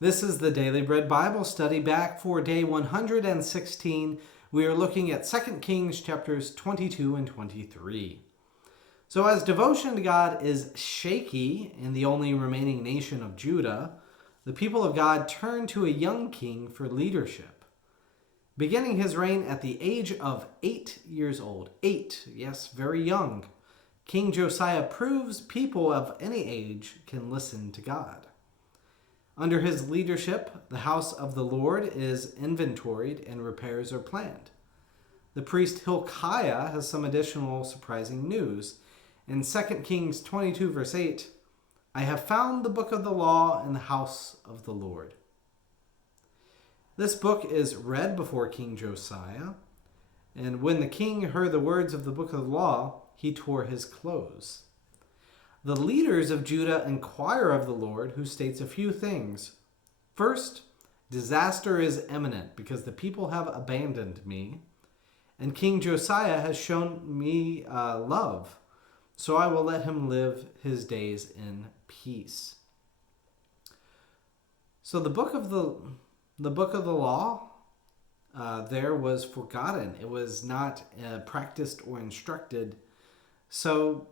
This is the Daily Bread Bible study back for day 116. We are looking at 2 Kings chapters 22 and 23. So as devotion to God is shaky in the only remaining nation of Judah, the people of God turn to a young king for leadership. Beginning his reign at the age of 8 years old, 8, yes, very young, King Josiah proves people of any age can listen to God. Under his leadership, the house of the Lord is inventoried and repairs are planned. The priest Hilkiah has some additional surprising news. In 2 Kings 22 verse 8, I have found the book of the law in the house of the Lord. This book is read before King Josiah, and when the king heard the words of the book of the law, he tore his clothes. The leaders of Judah inquire of the Lord, who states a few things. First, disaster is imminent because the people have abandoned me, and King Josiah has shown me love, so I will let him live his days in peace. So the book of the law there was forgotten. It was not practiced or instructed. So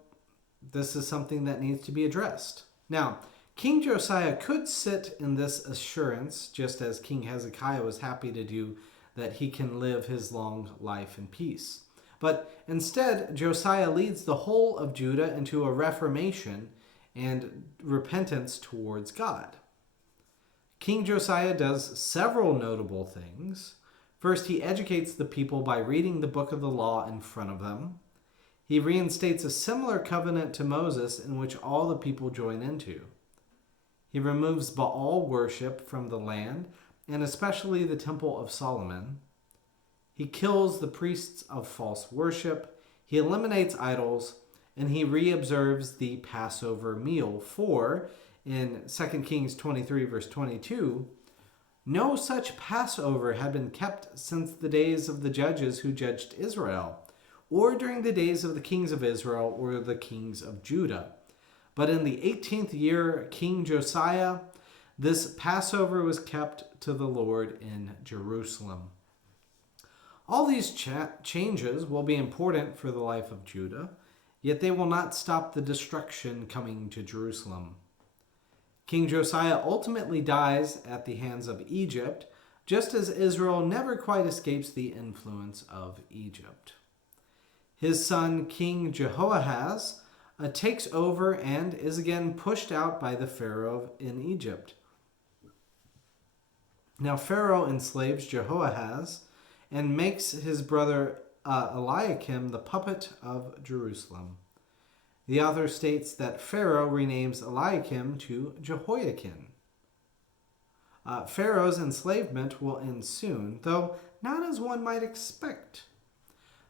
this is something that needs to be addressed. Now, King Josiah could sit in this assurance, just as King Hezekiah was happy to do, that he can live his long life in peace. But instead, Josiah leads the whole of Judah into a reformation and repentance towards God. King Josiah does several notable things. First, he educates the people by reading the book of the law in front of them. He reinstates a similar covenant to Moses in which all the people join into. He removes Baal worship from the land, and especially the Temple of Solomon. He kills the priests of false worship. He eliminates idols, and he reobserves the Passover meal. For, in 2 Kings 23 verse 22, no such Passover had been kept since the days of the judges who judged Israel, or during the days of the kings of Israel or the kings of Judah. But in the 18th year, King Josiah, this Passover was kept to the Lord in Jerusalem. All these changes will be important for the life of Judah, yet they will not stop the destruction coming to Jerusalem. King Josiah ultimately dies at the hands of Egypt, just as Israel never quite escapes the influence of Egypt. His son, King Jehoahaz, takes over and is again pushed out by the Pharaoh in Egypt. Now Pharaoh enslaves Jehoahaz and makes his brother Eliakim the puppet of Jerusalem. The author states that Pharaoh renames Eliakim to Jehoiakim. Pharaoh's enslavement will end soon, though not as one might expect.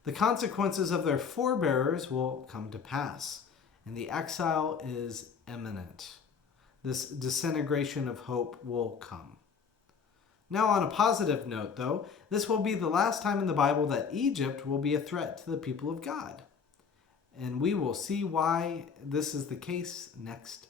The consequences of their forebears will come to pass, and the exile is imminent. This disintegration of hope will come. Now, on a positive note, though, this will be the last time in the Bible that Egypt will be a threat to the people of God. And we will see why this is the case next